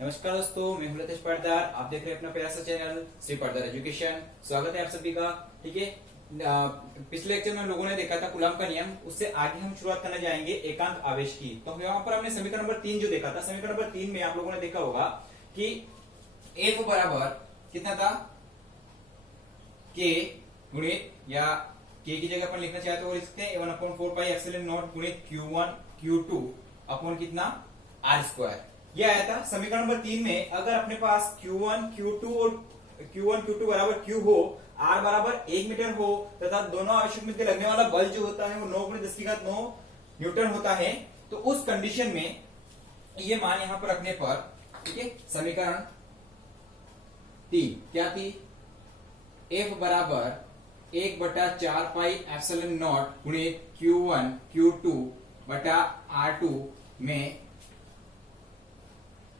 नमस्कार दोस्तों, मैं हूं लतेश पाटीदार। आप देख रहे हैं अपना प्यारा सा चैनल श्री पाटीदार एजुकेशन। स्वागत है आप सभी का। ठीक है, पिछले लेक्चर में हम लोगों ने देखा था कूलम का नियम। उससे आगे हम शुरुआत करने जाएंगे एकांक आवेश की। तो यहाँ पर हमने समीकरण नंबर 3 जो देखा था, समीकरण नंबर 3 में आप लोगों ने देखा होगा कि F बराबर कितना था, K गुणित, या K की जगह अपन लिखना चाहते हो लिखते हैं 1/4πε0 गुणित Q1 Q2 अपॉन कितना R स्क्वायर। ये आया था समीकरण नंबर 3 में। अगर अपने पास Q1 Q2 बराबर Q हो, R बराबर 1 मीटर हो तथा दोनों आवेशों में लगने वाला बल जो होता है वो 9 × 10⁹ न्यूटन होता है, तो उस कंडीशन में ये मान यहां पर रखने पर, ठीक है, समीकरण 3 क्या थी, F बराबर 1/4πε0 गुणित Q1 Q2 बटा R2 में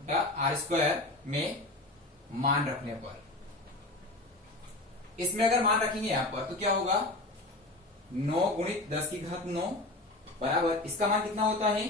R स्क्वायर में मान रखने पर, इसमें अगर मान रखेंगे यहां पर तो क्या होगा, 9 × 10⁹ बराबर, इसका मान कितना होता है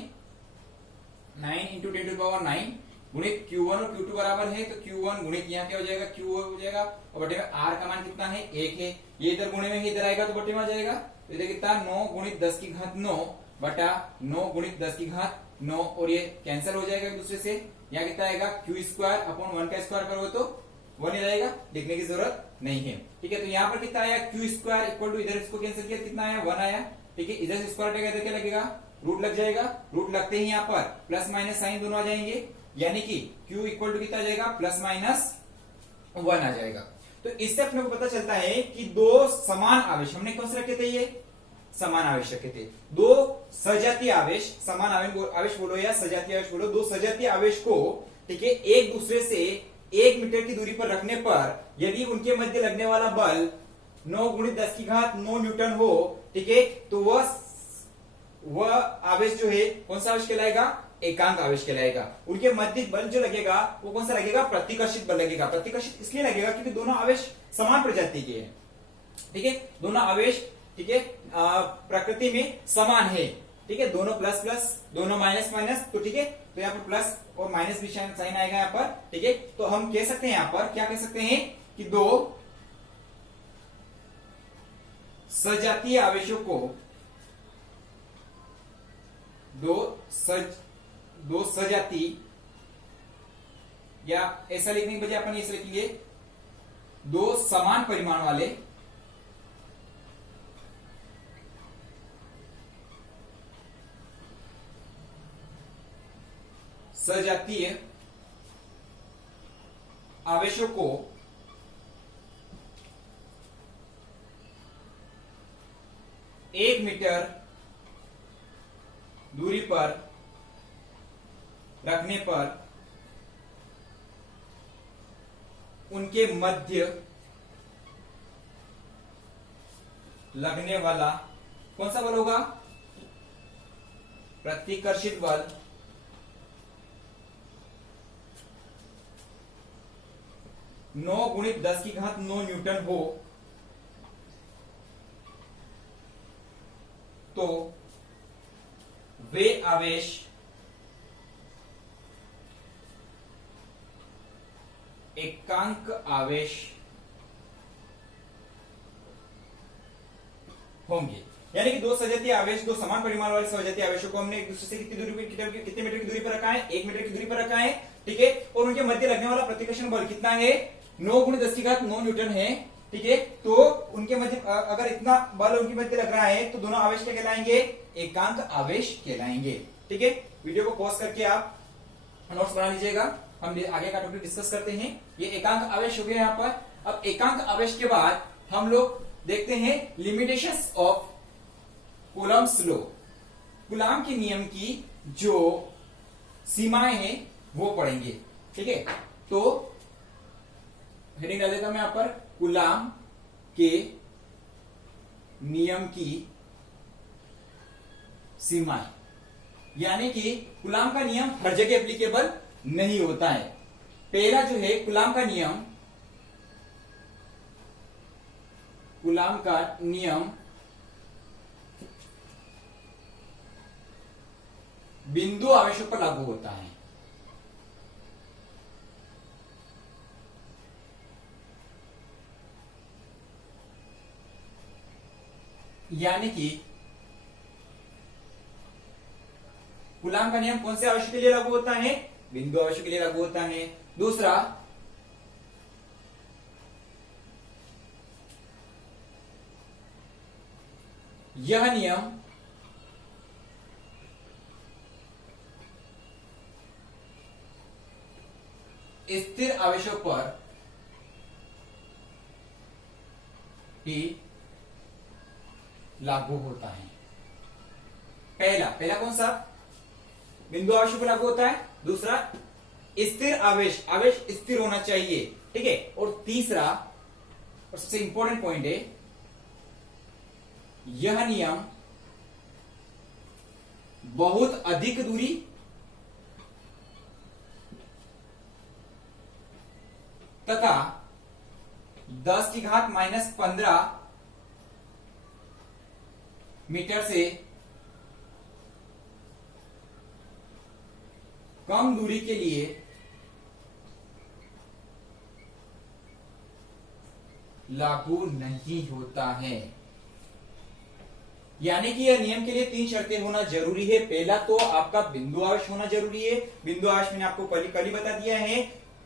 9 × 10⁹ गुणित Q1 और Q2 बराबर है, तो Q1 गुणित यहाँ क्या हो जाएगा, Q हो जाएगा, और बटे में R का मान कितना है 1 है। ये इधर गुणे में ही इधर आएगा तो बटे में आ जाएगा, तो इधर कितना 9 × 10⁹ बटा 9 × 10⁹, और ये कैंसिल हो जाएगा एक दूसरे से। यहाँ कितना आएगा Q स्क्वायर अपॉन 1 का स्क्वायर करोगे तो 1 ही रहेगा, लिखने की जरूरत नहीं है। ठीक है, तो यहाँ पर कितना आया Q स्क्वायर इक्वल टू, इधर इसको कैंसिल किया कितना आया 1 आया। ठीक है, इधर स्क्वायर हटेगा इधर क्या लगेगा, रूट लग जाएगा। रूट लगते ही यहाँ पर प्लस माइनस साइन दोनों आ जाएंगे, यानी कि Q इक्वल टू कितना आ जाएगा, +-1 आ जाएगा। तो इससे अपने को पता चलता है कि दो समान आवेश, हमने कौन से रखे थे, ये समान आवेश रखे थे। दो सजातीय आवेश, समान आवेश बोलो या सजातीय आवेश बोलो, दो सजातीय आवेश को, ठीक है, एक दूसरे से 1 मीटर की दूरी पर रखने पर यदि उनके मध्य लगने वाला बल 9 × 10⁹ न्यूटन हो, ठीक है, तो वह आवेश जो है कौन सा आवेश कहलाएगा, एकांक आवेश कहलाएगा। उनके मध्य बल जो लगेगा वो कौन सा लगेगा, प्रतिकर्षित बल लगेगा। प्रतिकर्षित इसलिए लगेगा क्योंकि दोनों आवेश समान प्रजाति के हैं। ठीक है, दोनों आवेश, ठीक है, प्रकृति में समान है। ठीक है, दोनों प्लस प्लस, दोनों माइनस माइनस, तो ठीक है, तो यहाँ पर प्लस और माइनस भी साइन आएगा यहाँ पर। ठीक है, तो हम कह सकते हैं यहाँ पर क्या कह सकते हैं कि दो सजातीय आवेशों को, दो सजाती, या ऐसा लिखने के बजाय अपन ऐसा लिखेंगे, दो समान परिमाण वाले सजातीय आवेशों को एक मीटर दूरी पर रखने पर उनके मध्य लगने वाला कौन सा बल होगा, प्रतिकर्षित बल, 9 × 10⁹ न्यूटन हो, तो वे आवेश एकांक आवेश होंगे। यानी कि दो सजातीय आवेश, दो समान परिमाण वाले सजातीय आवेशों को हमने एक दूसरे से कितनी मीटर की दूरी पर रखा है, 1 मीटर की दूरी पर रखा है। ठीक है, और उनके मध्य लगने वाला प्रतिकर्षण बल कितना है, 9 × 10⁹ न्यूटन है। ठीक है, तो उनके मध्य अगर इतना बल उनके मध्य लग रहा है तो दोनों आवेश क्या कहलाएंगे, एकांक आवेश कहलाएंगे। ठीक है, वीडियो को पॉज करके आप नोट्स बना लीजिएगा, हम आगे का टॉपिक डिस्कस करते हैं। ये एकांक आवेश हो गया यहाँ पर। अब एकांक आवेश के बाद हम लोग देखते हैं limitations of Coulomb's law, coulomb के नियम की जो सीमाएं हैं वो पढ़ेंगे। ठीक है, तो हेडिंग डाल देता हूं मैं यहां पर, कूलम के नियम की सीमाएं, यानी कि कूलम का नियम हर जगह एप्लीकेबल नहीं होता है। पहला जो है कूलम का नियम, कूलम का नियम बिंदु आवेशों पर लागू होता है। यानी कि कूलाम का नियम कौन से आवेश के लिए लागू होता है? बिंदु आवेश के लिए लागू होता है। दूसरा, यह नियम स्थिर आवेशों पर ही लागू होता है। पहला कौन सा? बिंदु आवेशों पर लागू होता है। दूसरा, स्थिर आवेश स्थिर होना चाहिए, ठीक है। और तीसरा और सबसे इंपॉर्टेंट पॉइंट है, यह नियम बहुत अधिक दूरी तथा 10 की घात -15 मीटर से कम दूरी के लिए लागू नहीं होता है। यानी कि यह नियम के लिए 3 शर्तें होना जरूरी है। पहला तो आपका बिंदु आवेश होना जरूरी है। बिंदु आवेश मैंने आपको कल ही बता दिया है,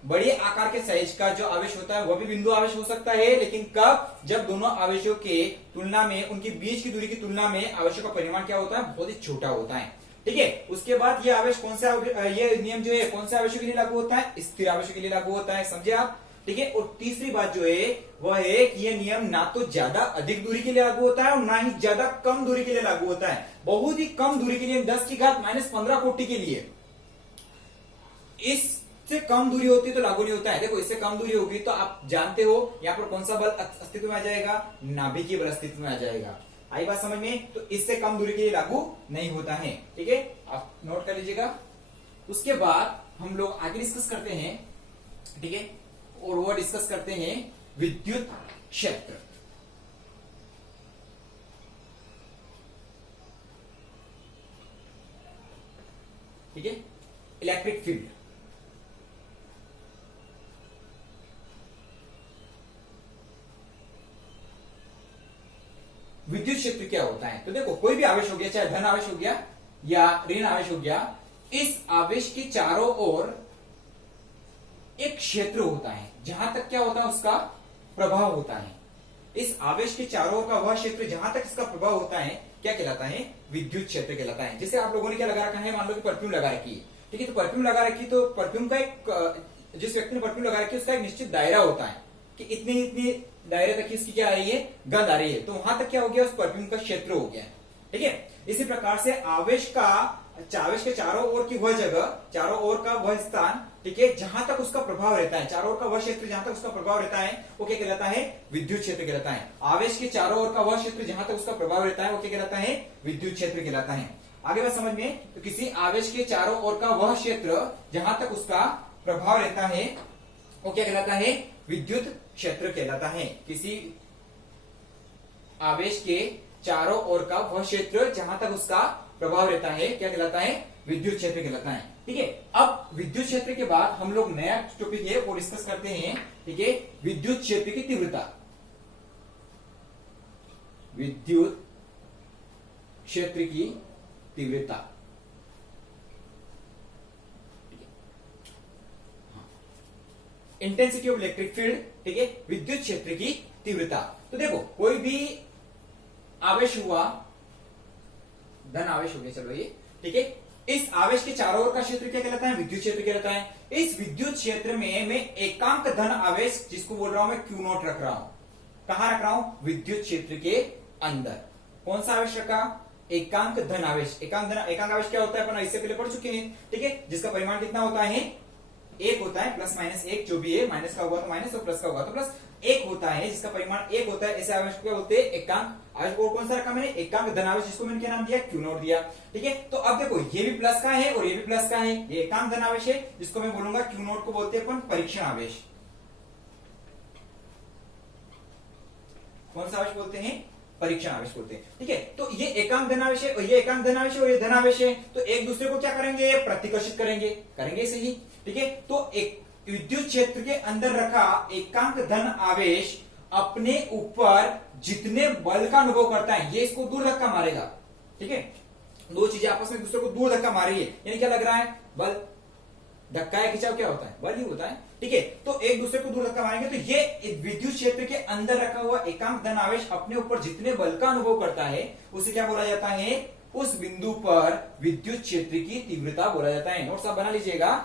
बड़े आकार के साइज का जो आवेश होता है वह भी बिंदु आवेश हो सकता है, लेकिन कब? जब दोनों आवेशों के तुलना में, उनकी बीच की दूरी की तुलना में आवेशों का परिमाण क्या होता है? बहुत ही छोटा होता है, ठीक है। उसके बाद ये आवेश कौन सा, ये नियम जो है कौन से आवेशों के लिए लागू होता है? स्थिर आवेशों के लिए लागू होता है, समझे आप, ठीक है। और तीसरी बात जो है वह है कि यह नियम ना तो ज्यादा अधिक दूरी के लिए लागू होता है और ना ही ज्यादा कम दूरी के लिए लागू होता है। बहुत ही कम दूरी के लिए, 10 की घात -15 कोटि के लिए, इससे कम दूरी होती है तो लागू नहीं होता है। देखो, इससे कम दूरी होगी तो आप जानते हो यहां पर कौन सा बल अस्तित्व में आ जाएगा? नाभिकीय बल अस्तित्व में आ जाएगा। आई बात समझ में? तो इससे कम दूरी के लिए लागू नहीं होता है, ठीक है, आप नोट कर लीजिएगा। उसके बाद हम लोग आगे डिस्कस करते हैं, ठीक है, और वो डिस्कस करते हैं विद्युत क्षेत्र, ठीक है, इलेक्ट्रिक फील्ड। विद्युत क्षेत्र क्या होता है? तो देखो, कोई भी आवेश हो गया, चाहे धन आवेश हो गया या ऋण आवेश हो गया, इस आवेश के चारों ओर एक क्षेत्र होता है जहां तक क्या होता है? उसका प्रभाव होता है। इस आवेश के चारों ओर का वह क्षेत्र जहां तक इसका प्रभाव होता है क्या कहलाता है? विद्युत क्षेत्र कहलाता है। जैसे आप लोगों ने क्या लगा रखा है, मान लो कि परफ्यूम लगा रखी है, ठीक है, तो परफ्यूम लगा रखी, तो परफ्यूम का एक, जिस व्यक्ति ने परफ्यूम लगा रखी है उसका एक निश्चित दायरा होता है कि इतनी इतनी दायरे तक इसकी क्या आ रही है? गंध आ रही है, तो वहां तक क्या हो गया? उस परफ्यूम का क्षेत्र हो गया, ठीक है। इसी प्रकार से आवेश के चारों ओर की वह जगह, चारों ओर का वह स्थान, ठीक है, जहां तक उसका प्रभाव रहता है, चारों ओर का वह क्षेत्र जहां तक उसका प्रभाव रहता है वो क्या कहलाता है? विद्युत क्षेत्र कहलाता है। आवेश के चारों ओर का वह क्षेत्र जहां तक उसका प्रभाव रहता है वो क्या कहलाता है? विद्युत क्षेत्र कहलाता है। आगे बात समझ में? तो किसी आवेश के चारों ओर का वह क्षेत्र जहां तक उसका प्रभाव रहता है वो क्या कहलाता है? विद्युत क्षेत्र कहलाता है। किसी आवेश के चारों ओर का वह क्षेत्र जहां तक उसका प्रभाव रहता है क्या कहलाता है? विद्युत क्षेत्र कहलाता है, ठीक है। अब विद्युत क्षेत्र के बाद हम लोग नया टॉपिक है वो डिस्कस करते हैं, ठीक है, विद्युत क्षेत्र की तीव्रता। विद्युत क्षेत्र की तीव्रता, इंटेंसिटी ऑफ इलेक्ट्रिक फील्ड, ठीक है, विद्युत क्षेत्र की तीव्रता। तो देखो, कोई भी आवेश हुआ, धन आवेश हो गया, चलो ये, ठीक है, इस आवेश के चारों ओर का क्षेत्र क्या कहलाता है? विद्युत क्षेत्र कहलाता है। इस विद्युत क्षेत्र में मैं एकांक धन आवेश, जिसको बोल रहा हूं मैं Q0 रख रहा हूं। कहां रख रहा हूं? विद्युत क्षेत्र के अंदर। कौन सा आवेश रखा? एकांक धन आवेश। एकांक आवेश क्या होता है अपन इससे पहले पढ़ चुके हैं, ठीक है, जिसका परिमाण कितना होता है? 1 होता है, प्लस माइनस 1, जो भी है, माइनस का होगा तो माइनस और प्लस का होगा तो प्लस। 1 होता है जिसका परिमाण 1 होता है, ऐसे आवेश को क्या बोलते हैं? एकांक आवेश। और कौन सा रखा मैंने? एकांक धन आवेश, जिसको मैंने क्या नाम दिया? Q0 दिया, ठीक है। तो अब देखो, ये भी प्लस का है और ये भी प्लस का है, ये एकांक धन आवेश है, जिसको मैं बोलूंगा Q0 को बोलते हैं अपन परीक्षण आवेश। कौन सा आवेश बोलते हैं? परीक्षण आवेश बोलते हैं, ठीक है। तो ये एकांक धन आवेश है और ये एकांक धन आवेश है और ये धन आवेश है, तो एक दूसरे को क्या करेंगे? प्रतिकर्षित करेंगे सही, ठीक है। तो एक विद्युत क्षेत्र के अंदर रखा एकांक धन आवेश अपने ऊपर जितने बल का अनुभव करता है, ये इसको दूर धक्का मारेगा। ठीक है, दो चीजें आपस में दूसरे को दूर धक्का मार रही है, यानी क्या लग रहा है, बल। धक्का या खिंचाव क्या होता है, बल ही होता है। ठीक है, तो एक दूसरे को दूर धक्का मारेंगे, तो ये विद्युत क्षेत्र के अंदर रखा हुआ एकांक धन आवेश अपने ऊपर जितने बल का अनुभव करता है, उसे क्या बोला जाता है, उस बिंदु पर विद्युत क्षेत्र की तीव्रता बोला जाता है। नोट्स आप बना लीजिएगा,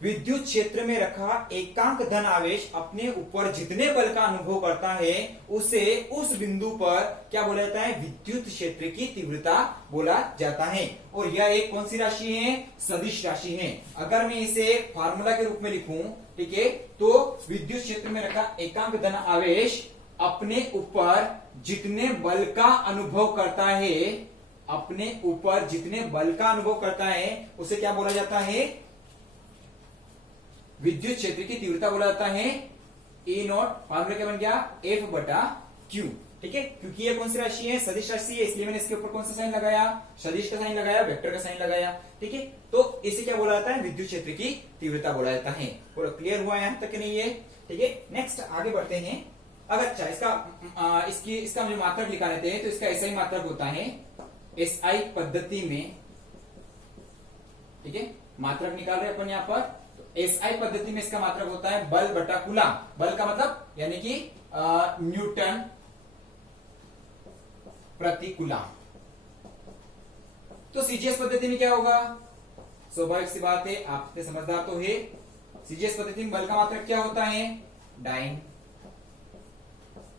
विद्युत क्षेत्र में रखा एकांक धन आवेश अपने ऊपर जितने बल का अनुभव करता है, उसे उस बिंदु पर क्या बोला जाता है, विद्युत क्षेत्र की तीव्रता बोला जाता है। और यह एक कौन सी राशि है, सदिश राशि है। अगर मैं इसे फार्मूला के रूप में लिखूं, ठीक है, तो विद्युत क्षेत्र में रखा एकांक धन आवेश अपने ऊपर जितने बल का अनुभव करता है, अपने ऊपर जितने बल का अनुभव करता है, उसे क्या बोला जाता है, विद्युत क्षेत्र की तीव्रता बोला जाता है। E नॉट फार्मूला क्या बन गया, F बटा Q। ठीक है, क्योंकि ये कौन सी राशि है, सदिश राशि है, इसलिए मैंने इसके ऊपर कौन सा साइन लगाया, सदिश का साइन लगाया, वेक्टर का साइन लगाया। ठीक है, तो इसे क्या बोला जाता है, विद्युत क्षेत्र की तीव्रता बोला जाता है। पूरा क्लियर हुआ यहां तक नहीं है। ठीक है, नेक्स्ट आगे बढ़ते हैं। अगर अच्छा इसका मुझे मात्रक लिखा लेते हैं, तो इसका ऐसा ही मात्रक होता है SI पद्धति में। ठीक है, मात्रक निकाल रहे अपन यहां पर, SI पद्धति में इसका मात्रक होता है बल बटा कूलाम। बल का मतलब यानी कि न्यूटन प्रति कूलाम। तो CGS पद्धति में क्या होगा, स्वाभाविक सी बात है, आप इतने समझदार तो है। CGS पद्धति में बल का मात्रक क्या होता है, डाइन।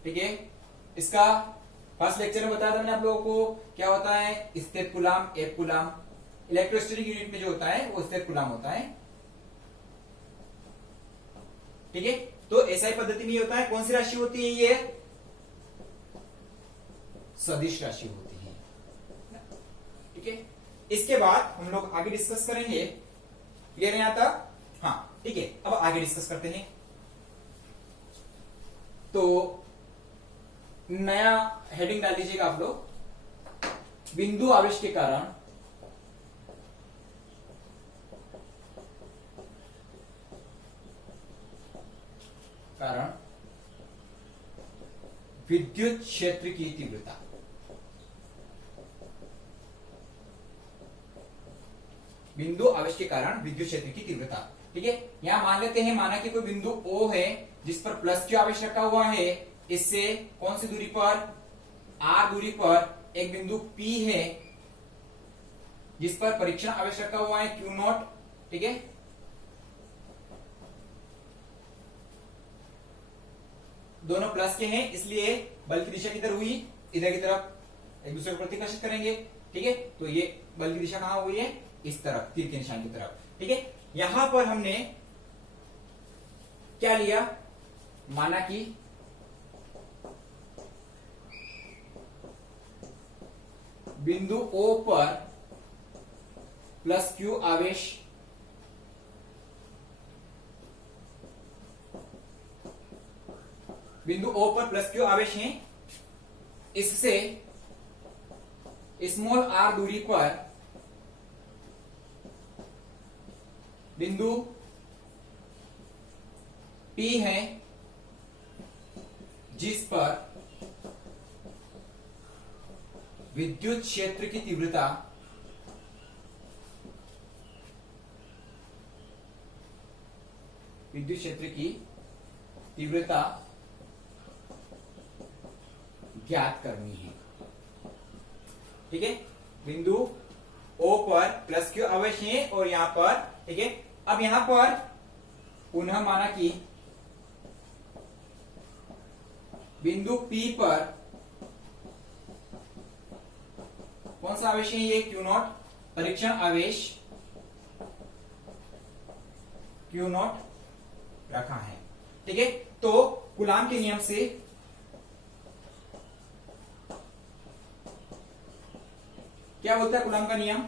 ठीक है, इसका फर्स्ट लेक्चर में बताया था मैंने आप लोगों को, क्या होता है, स्थिर कूलाम, एक कूलाम। इलेक्ट्रोस्टैटिक यूनिट में जो होता है वो स्थिर कूलाम होता है। ठीक है, तो SI पद्धति में होता है, कौन सी राशि होती है, ये सदिश राशि होती है। ठीक है, इसके बाद हम लोग आगे डिस्कस करेंगे। क्लियर है यहां तक, हाँ ठीक है, अब आगे डिस्कस करते हैं। तो नया हेडिंग डाल दीजिएगा आप लोग, बिंदु आवेश के कारण विद्युत क्षेत्र की तीव्रता। बिंदु आवेश के कारण विद्युत क्षेत्र की तीव्रता। ठीक है, यहां मान लेते हैं, माना कि कोई बिंदु O है जिस पर प्लस Q आवेश रखा हुआ है, इससे कौन सी दूरी पर, R दूरी पर एक बिंदु P है जिस पर परीक्षण आवेश रखा हुआ है Q नॉट। ठीक है, दोनों प्लस के हैं, इसलिए बल की दिशा किधर हुई, इधर की तरफ एक दूसरे को प्रतिकर्षित करेंगे। ठीक है, तो ये बल की दिशा कहां हुई है, इस तरफ, तीर के निशान की तरफ। ठीक है, यहां पर हमने क्या लिया, माना कि बिंदु O पर प्लस Q आवेश बिंदु O पर प्लस Q आवेश है, इससे स्मॉल r दूरी पर बिंदु P है जिस पर विद्युत क्षेत्र की तीव्रता ज्ञात करनी है। ठीक है, बिंदु O पर प्लस Q आवेश है और यहां पर, ठीक है, अब यहां पर पुनः माना कि बिंदु P पर कौन सा आवेश है, ये Q नॉट, परीक्षण आवेश Q नॉट रखा है। ठीक है, तो कूलाम के नियम से क्या बोलता है कूलाम का नियम,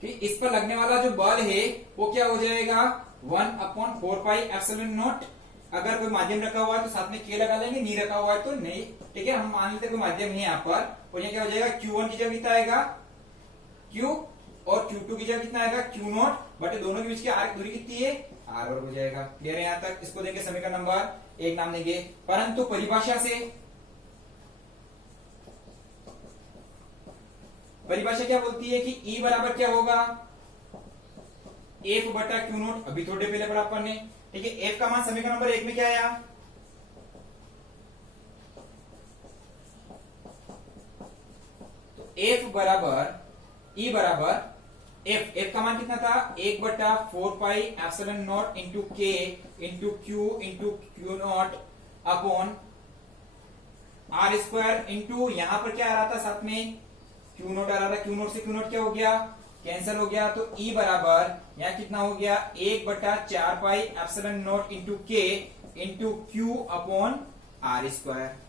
कि इस पर लगने वाला जो बल है वो क्या हो जाएगा, 1/4πε0। अगर कोई माध्यम रखा हुआ है तो साथ में K लगा लेंगे, नहीं रखा हुआ है तो नहीं। ठीक है, हम मान लेते कोई माध्यम है यहाँ पर, और ये क्या हो जाएगा, Q1 की जगह कितना आएगा, Q और Q2 की जगह कितना आएगा Q नॉट बटे दोनों के बीच की आर्क दूरी कितनी है R वर्ग हो जाएगा। क्लियर है यहाँ तक? इसको देंगे समीकरण नंबर 1 नाम देंगे। परंतु परिभाषा क्या बोलती है कि E बराबर क्या होगा F बटा Q नॉट। अभी थोड़े पहले पढ़ा अपन ने, ठीक है। F का मान समीकरण नंबर 1 में क्या आया, तो F बराबर E बराबर F का मान कितना था 1 बटा 4 pi epsilon not into K into Q not upon R square into यहां पर क्या आ रहा था साथ में Q नॉट आ रहा था। Q नॉट से Q नॉट क्या हो गया, कैंसिल हो गया। तो E बराबर यहां कितना हो गया 1 बटा 4 pi epsilon not into K into Q upon R square.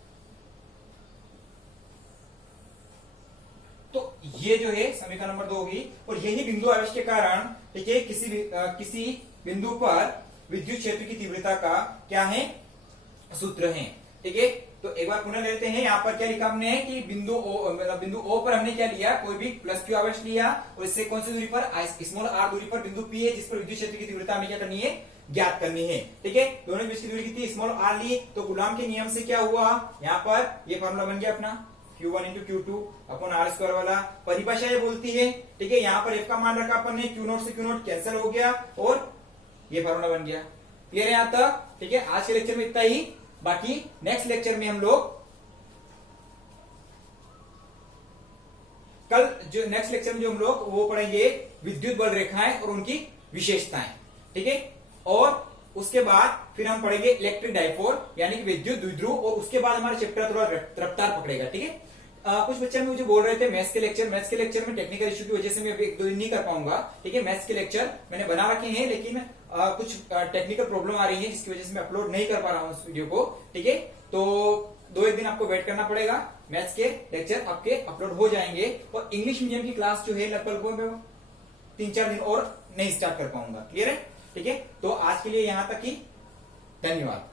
तो ये जो है समीकरण नंबर 2 होगी। और यही बिंदु आवेश के कारण, ठीक है, किसी बिंदु पर विद्युत क्षेत्र की तीव्रता का क्या है, सूत्र है, ठीक है। तो एक बार पुनः लेते हैं। यहाँ पर क्या लिखा हमने कि बिंदु O पर हमने क्या लिया, कोई भी प्लस क्यू आवेश लिया और इससे कौन सी दूरी पर, स्मॉल r दूरी पर बिंदु P है जिस पर विद्युत क्षेत्र की तीव्रता हमें क्या करनी है, ज्ञात करनी है, ठीक है। दोनों के बीच की दूरी कितनी, स्मॉल r ली। तो कूलॉम के नियम से क्या हुआ, यहाँ पर ये फॉर्मूला बन गया अपना Q1 into Q2 upon R square वाला। परिभाषा ये बोलती है, ठीक है। यहाँ पर F का मान रखा अपन ने, Q नॉट से Q नॉट कैंसिल हो गया और ये फॉर्मूला बन गया। क्लियर है यहाँ तक? ठीक है। आज के लेक्चर में इतना ही। बाकी नेक्स्ट लेक्चर में हम लोग जो हम लोग वो पढ़ेंगे विद्युत बल रेखाएं और उनकी विशेषताएं, ठीक है। और उसके बाद फिर हम पढ़ेंगे इलेक्ट्रिक डाइपोल यानी कि विद्युत द्विध्रुव, और उसके बाद हमारा चैप्टर थोड़ा रफ्तार पकड़ेगा, ठीक है। कुछ बच्चे मुझे बोल रहे थे मैथ्स के लेक्चर में टेक्निकल इश्यू की वजह से मैं अभी 1-2 दिन नहीं कर पाऊंगा, ठीक है। मैथ्स के लेक्चर मैंने बना रखे हैं लेकिन कुछ टेक्निकल प्रॉब्लम आ रही है जिसकी वजह से मैं अपलोड नहीं कर पा रहा हूँ उस वीडियो को, ठीक है। तो 2-1 दिन आपको वेट करना पड़ेगा। मैथ्स के लेक्चर आपके अपलोड हो जाएंगे और इंग्लिश मीडियम की क्लास जो है लगभग मैं 3-4 दिन और नहीं स्टार्ट कर पाऊंगा। क्लियर है? ठीक है। तो आज के लिए यहां तक ही, धन्यवाद।